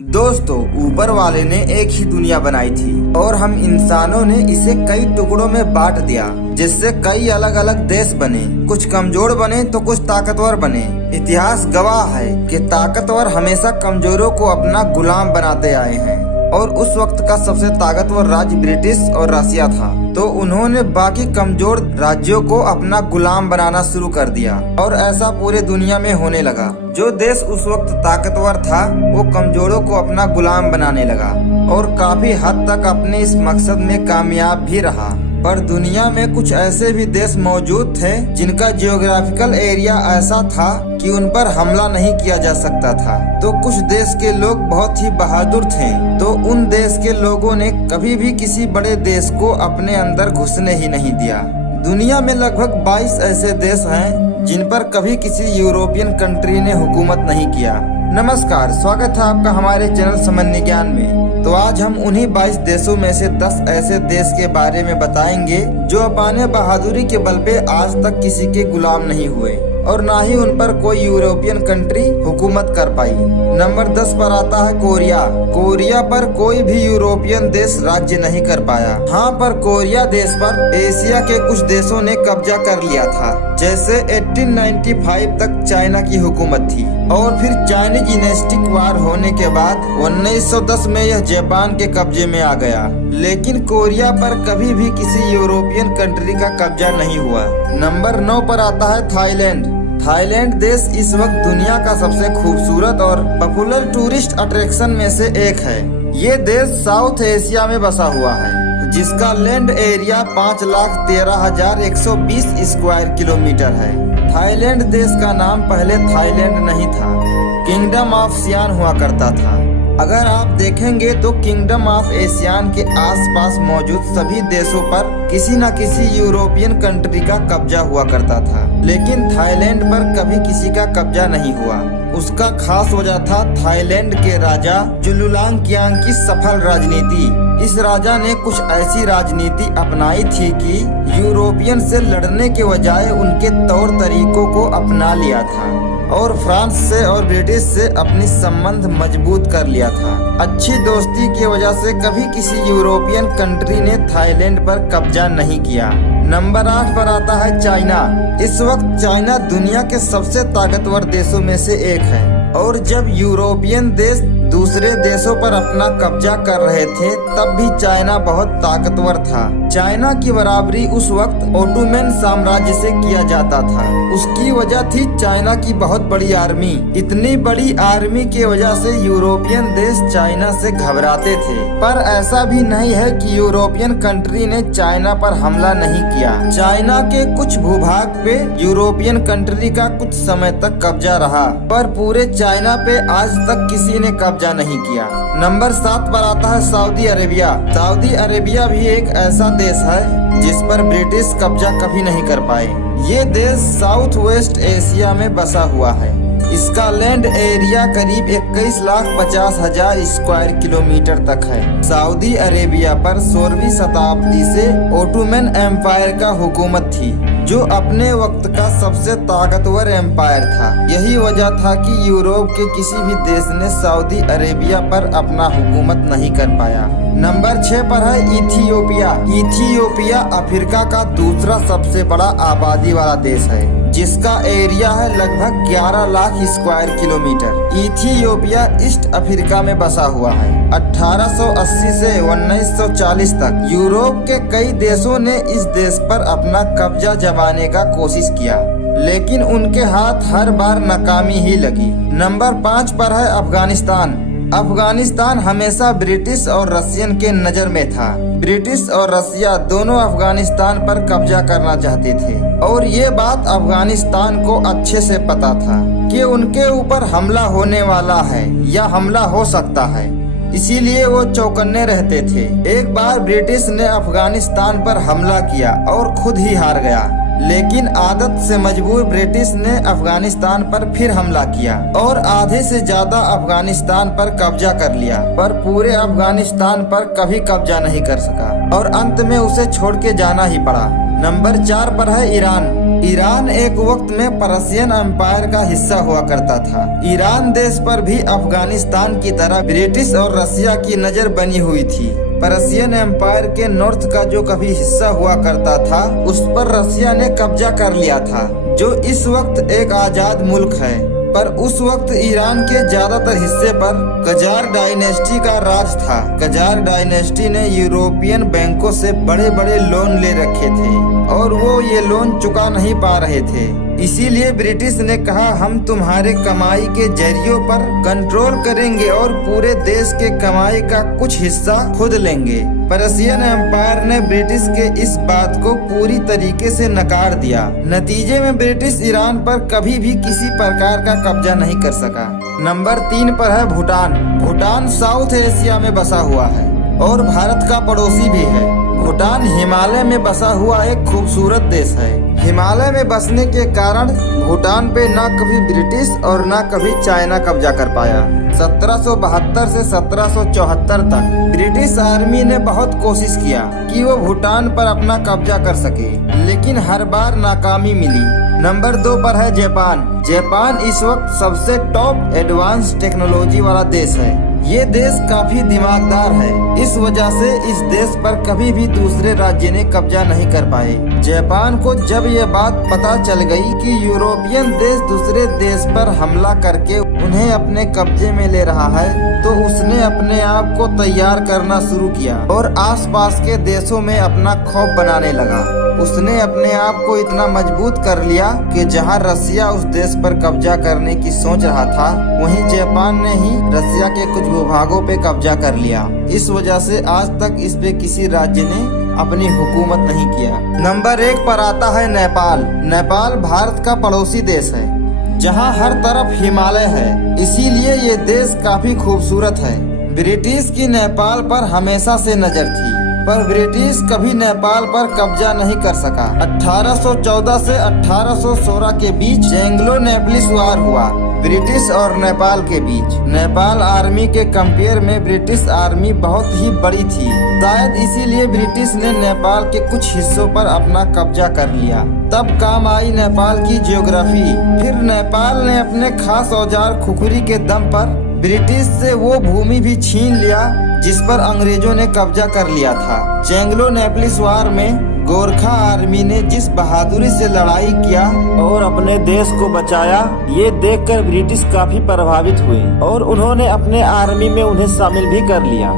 दोस्तों, ऊपर वाले ने एक ही दुनिया बनाई थी और हम इंसानों ने इसे कई टुकड़ों में बांट दिया, जिससे कई अलग अलग देश बने। कुछ कमजोर बने तो कुछ ताकतवर बने। इतिहास गवाह है कि ताकतवर हमेशा कमजोरों को अपना गुलाम बनाते आए हैं और उस वक्त का सबसे ताकतवर राज्य ब्रिटिश और रसिया था, तो उन्होंने बाकी कमजोर राज्यों को अपना गुलाम बनाना शुरू कर दिया और ऐसा पूरे दुनिया में होने लगा। जो देश उस वक्त ताकतवर था वो कमजोरों को अपना गुलाम बनाने लगा और काफी हद तक अपने इस मकसद में कामयाब भी रहा। पर दुनिया में कुछ ऐसे भी देश मौजूद थे जिनका जियोग्राफिकल एरिया ऐसा था कि उन पर हमला नहीं किया जा सकता था। तो कुछ देश के लोग बहुत ही बहादुर थे, तो उन देश के लोगों ने कभी भी किसी बड़े देश को अपने अंदर घुसने ही नहीं दिया। दुनिया में लगभग 22 ऐसे देश हैं जिन पर कभी किसी यूरोपियन कंट्री ने हुकूमत नहीं किया। नमस्कार, स्वागत है आपका हमारे चैनल सामान्य ज्ञान में। तो आज हम उन्हीं 22 देशों में से 10 ऐसे देश के बारे में बताएंगे जो अपने बहादुरी के बल पे आज तक किसी के गुलाम नहीं हुए और ना ही उन पर कोई यूरोपियन कंट्री हुकूमत कर पाई। नंबर 10 पर आता है कोरिया। कोरिया पर कोई भी यूरोपियन देश राज्य नहीं कर पाया। हाँ, पर कोरिया देश पर एशिया के कुछ देशों ने कब्जा कर लिया था। जैसे 1895 तक चाइना की हुकूमत थी और फिर चाइनीज इनेस्टिक वार होने के बाद 1910 में यह जापान के कब्जे में आ गया। लेकिन कोरिया पर कभी भी किसी यूरोपियन कंट्री का कब्जा नहीं हुआ। नंबर 9 पर आता है थाईलैंड। थाईलैंड देश इस वक्त दुनिया का सबसे खूबसूरत और पॉपुलर टूरिस्ट अट्रैक्शन में से एक है। ये देश साउथ एशिया में बसा हुआ है, जिसका लैंड एरिया 5,13,120 स्क्वायर किलोमीटर है। थाईलैंड देश का नाम पहले थाईलैंड नहीं था, किंगडम ऑफ सियान हुआ करता था। अगर आप देखेंगे तो किंगडम ऑफ एशियान के आसपास मौजूद सभी देशों पर किसी न किसी यूरोपियन कंट्री का कब्जा हुआ करता था, लेकिन थाईलैंड पर कभी किसी का कब्जा नहीं हुआ। उसका खास वजह था थाईलैंड के राजा चुलुलांगकियांग की सफल राजनीति। इस राजा ने कुछ ऐसी राजनीति अपनाई थी कि यूरोपियन से लड़ने के बजाय उनके तौर तरीकों को अपना लिया था और फ्रांस से और ब्रिटिश से अपनी संबंध मजबूत कर लिया था। अच्छी दोस्ती की वजह से कभी किसी यूरोपियन कंट्री ने थाईलैंड पर कब्जा नहीं किया। नंबर 8 पर आता है चाइना। इस वक्त चाइना दुनिया के सबसे ताकतवर देशों में से एक है और जब यूरोपियन देश दूसरे देशों पर अपना कब्जा कर रहे थे तब भी चाइना बहुत ताकतवर था। चाइना की बराबरी उस वक्त ओटोमन साम्राज्य से किया जाता था। उसकी वजह थी चाइना की बहुत बड़ी आर्मी। इतनी बड़ी आर्मी की वजह से यूरोपियन देश चाइना से घबराते थे। पर ऐसा भी नहीं है कि यूरोपियन कंट्री ने चाइना पर हमला नहीं किया। चाइना के कुछ भूभाग पे यूरोपियन कंट्री का कुछ समय तक कब्जा रहा, पर पूरे चाइना पे आज तक किसी ने कब्जा नहीं किया। नंबर 7 पर आता है सऊदी अरेबिया। सऊदी अरेबिया भी एक ऐसा देश है जिस पर ब्रिटिश कब्जा कभी नहीं कर पाए। ये देश साउथ वेस्ट एशिया में बसा हुआ है। इसका लैंड एरिया करीब 21,50,000 स्क्वायर किलोमीटर तक है। सऊदी अरेबिया पर 16वीं शताब्दी से ओटोमन एम्पायर का हुकूमत थी, जो अपने वक्त का सबसे ताकतवर एम्पायर था। यही वजह था कि यूरोप के किसी भी देश ने सऊदी अरेबिया पर अपना हुकूमत नहीं कर पाया। नंबर 6 पर है इथियोपिया। इथियोपिया अफ्रीका का दूसरा सबसे बड़ा आबादी वाला देश है, जिसका एरिया है लगभग 11 lakh square kilometre. Ethiopia east Africa में बसा हुआ है। 1880 से 1940 तक यूरोप के कई देशों ने इस देश पर अपना कब्जा जमाने का कोशिश किया, लेकिन उनके हाथ हर बार नाकामी ही लगी। नंबर 5 पर है अफगानिस्तान। अफगानिस्तान हमेशा ब्रिटिश और रशियन के नजर में था। ब्रिटिश और रसिया दोनों अफगानिस्तान पर कब्जा करना चाहते थे और ये बात अफगानिस्तान को अच्छे से पता था कि उनके ऊपर हमला होने वाला है या हमला हो सकता है, इसीलिए वो चौकन्ने रहते थे। एक बार ब्रिटिश ने अफगानिस्तान पर हमला किया और खुद ही हार गया, लेकिन आदत से मजबूर ब्रिटिश ने अफगानिस्तान पर फिर हमला किया और आधे से ज्यादा अफगानिस्तान पर कब्जा कर लिया, पर पूरे अफगानिस्तान पर कभी कब्जा नहीं कर सका और अंत में उसे छोड़ के जाना ही पड़ा। नंबर 4 पर है ईरान। ईरान एक वक्त में पर्शियन एम्पायर का हिस्सा हुआ करता था। ईरान देश पर भी अफगानिस्तान की तरह ब्रिटिश और रसिया की नजर बनी हुई थी। पर्शियन एम्पायर के नॉर्थ का जो कभी हिस्सा हुआ करता था, उस पर रसिया ने कब्जा कर लिया था, जो इस वक्त एक आजाद मुल्क है। पर उस वक्त ईरान के ज्यादातर हिस्से पर कजार डायनेस्टी का राज था। कजार डायनेस्टी ने यूरोपियन बैंकों से बड़े बड़े लोन ले रखे थे और वो ये लोन चुका नहीं पा रहे थे। इसीलिए ब्रिटिश ने कहा, हम तुम्हारे कमाई के जरियों पर कंट्रोल करेंगे और पूरे देश के कमाई का कुछ हिस्सा खुद लेंगे। पर्शियन एम्पायर ने ब्रिटिश के इस बात को पूरी तरीके से नकार दिया। नतीजे में ब्रिटिश ईरान पर कभी भी किसी प्रकार का कब्जा नहीं कर सका। नंबर 3 पर है भूटान। भूटान साउथ एशिया में बसा हुआ है और भारत का पड़ोसी भी है। भूटान हिमालय में बसा हुआ एक खूबसूरत देश है। हिमालय में बसने के कारण भूटान पे न कभी ब्रिटिश और न कभी चाइना कब्जा कर पाया। 1772 से 1774 तक ब्रिटिश आर्मी ने बहुत कोशिश किया कि वो भूटान पर अपना कब्जा कर सके, लेकिन हर बार नाकामी मिली। नंबर 2 पर है जापान। जापान इस वक्त सबसे टॉप एडवांस टेक्नोलॉजी वाला देश है। ये देश काफी दिमागदार है, इस वजह से इस देश पर कभी भी दूसरे राज्य ने कब्जा नहीं कर पाए। जापान को जब ये बात पता चल गई कि यूरोपियन देश दूसरे देश पर हमला करके उन्हें अपने कब्जे में ले रहा है, तो उसने अपने आप को तैयार करना शुरू किया और आसपास के देशों में अपना खौफ बनाने लगा। उसने अपने आप को इतना मजबूत कर लिया कि जहां रसिया उस देश पर कब्जा करने की सोच रहा था, वहीं जापान ने ही रसिया के कुछ भूभागों पे कब्जा कर लिया। इस वजह से आज तक इस पे किसी राज्य ने अपनी हुकूमत नहीं किया। नंबर 1 पर आता है नेपाल। नेपाल भारत का पड़ोसी देश है, जहां हर तरफ हिमालय है, इसीलिए ये देश काफी खूबसूरत है। ब्रिटिश की नेपाल पर हमेशा से नजर थी, पर ब्रिटिश कभी नेपाल पर कब्जा नहीं कर सका। 1814 से 1816 के बीच एंग्लो नेपलिस वार हुआ ब्रिटिश और नेपाल के बीच। नेपाल आर्मी के कंपेयर में ब्रिटिश आर्मी बहुत ही बड़ी थी, शायद इसीलिए ब्रिटिश ने नेपाल के कुछ हिस्सों पर अपना कब्जा कर लिया। तब काम आई नेपाल की ज्योग्राफी। फिर नेपाल ने अपने खास औजार खुखरी के दम पर ब्रिटिश से वो भूमि भी छीन लिया जिस पर अंग्रेजों ने कब्जा कर लिया था। एंग्लो नेपलिस वार में गोरखा आर्मी ने जिस बहादुरी से लड़ाई किया और अपने देश को बचाया, ये देखकर ब्रिटिश काफी प्रभावित हुए और उन्होंने अपने आर्मी में उन्हें शामिल भी कर लिया।